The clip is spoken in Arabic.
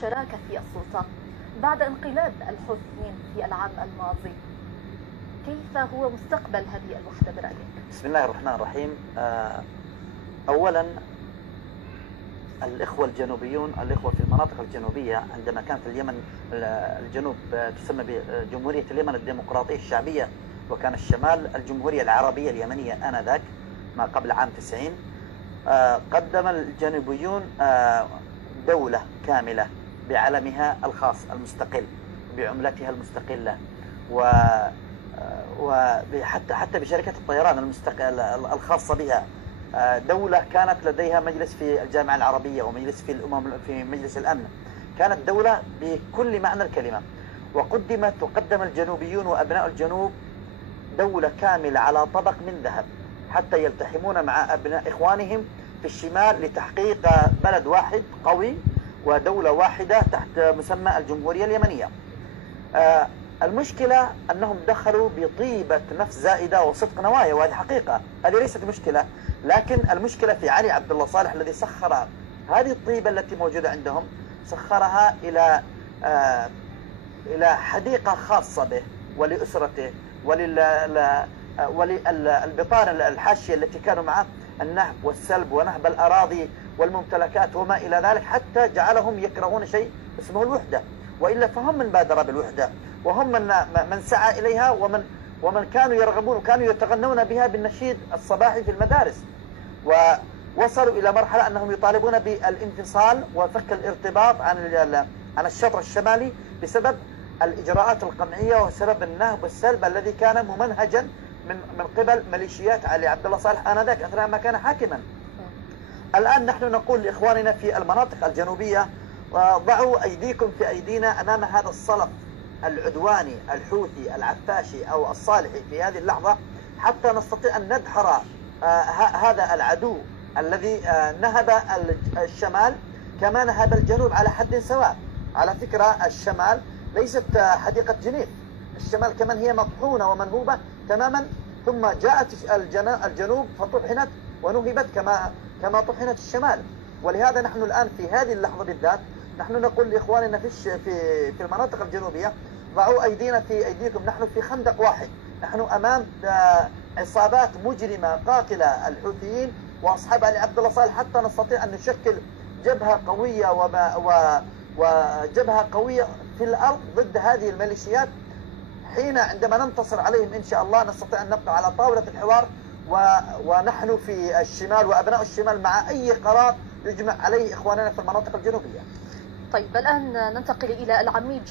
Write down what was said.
الشراكة في السلطة بعد انقلاب الحوثيين في العام الماضي. كيف هو مستقبل هذه الوحدة برأيك؟ بسم الله الرحمن الرحيم. أولا الإخوة الجنوبيون، الإخوة في المناطق الجنوبية، عندما كان في اليمن الجنوب تسمى بجمهورية اليمن الديمقراطية الشعبية، وكان الشمال الجمهورية العربية اليمنية آنذاك ما قبل عام 90. قدم الجنوبيون دولة كاملة بعلمها الخاص المستقل، بعملتها المستقلة، وحتى بشركة الطيران الخاصة بها. دولة كانت لديها مجلس في الجامعة العربية ومجلس في مجلس الأمن. كانت دولة بكل معنى الكلمة، وقدم الجنوبيون وأبناء الجنوب دولة كاملة على طبق من ذهب، حتى يلتحمون مع أبناء إخوانهم في الشمال لتحقيق بلد واحد قوي ودولة واحدة تحت مسمى الجمهورية اليمنية. المشكلة أنهم دخلوا بطيبة نفس زائدة وصدق نوايا، وهذه حقيقة، هذه ليست مشكلة. لكن المشكلة في علي عبد الله صالح الذي سخر هذه الطيبة التي موجودة عندهم، سخرها إلى حديقة خاصة به ولأسرته وللبطان الحاشية التي كانوا معه، النهب والسلب ونهب الأراضي والممتلكات وما إلى ذلك، حتى جعلهم يكرهون شيء اسمه الوحدة. وإلا فهم من بادر بالوحدة، وهم من سعى إليها، ومن كانوا يرغبون وكانوا يتغنون بها بالنشيد الصباحي في المدارس. ووصلوا إلى مرحلة أنهم يطالبون بالانفصال وفك الارتباط عن الشطر الشمالي بسبب الإجراءات القمعية وسبب النهب والسلب الذي كان ممنهجا من قبل ميليشيات علي عبد الله صالح آنذاك أثناء ما كان حاكما. الآن نحن نقول لإخواننا في المناطق الجنوبية: ضعوا أيديكم في أيدينا أمام هذا الصلف العدواني الحوثي العفاشي أو الصالحي في هذه اللحظة، حتى نستطيع أن ندحر هذا العدو الذي نهب الشمال كما نهب الجنوب على حد سواء. على فكرة الشمال ليست حديقة جنيف، الشمال كمان هي مطحونة ومنهوبة تماما، ثم جاءت الجنوب فطحنت ونهبت كما طحنت الشمال. ولهذا نحن الآن في هذه اللحظة بالذات نحن نقول لإخواننا في المناطق الجنوبية: ضعوا أيدينا في أيديكم، نحن في خندق واحد، نحن أمام عصابات مجرمة قاتلة الحوثيين وأصحاب علي عبد الله صالح، حتى نستطيع أن نشكل جبهة قوية وجبهة قوية في الأرض ضد هذه الميليشيات. عندما ننتصر عليهم إن شاء الله نستطيع أن نبقى على طاولة الحوار، ونحن في الشمال وأبناء الشمال مع أي قرار يجمع عليه إخواننا في المناطق الجنوبية. طيب الآن ننتقل إلى العميد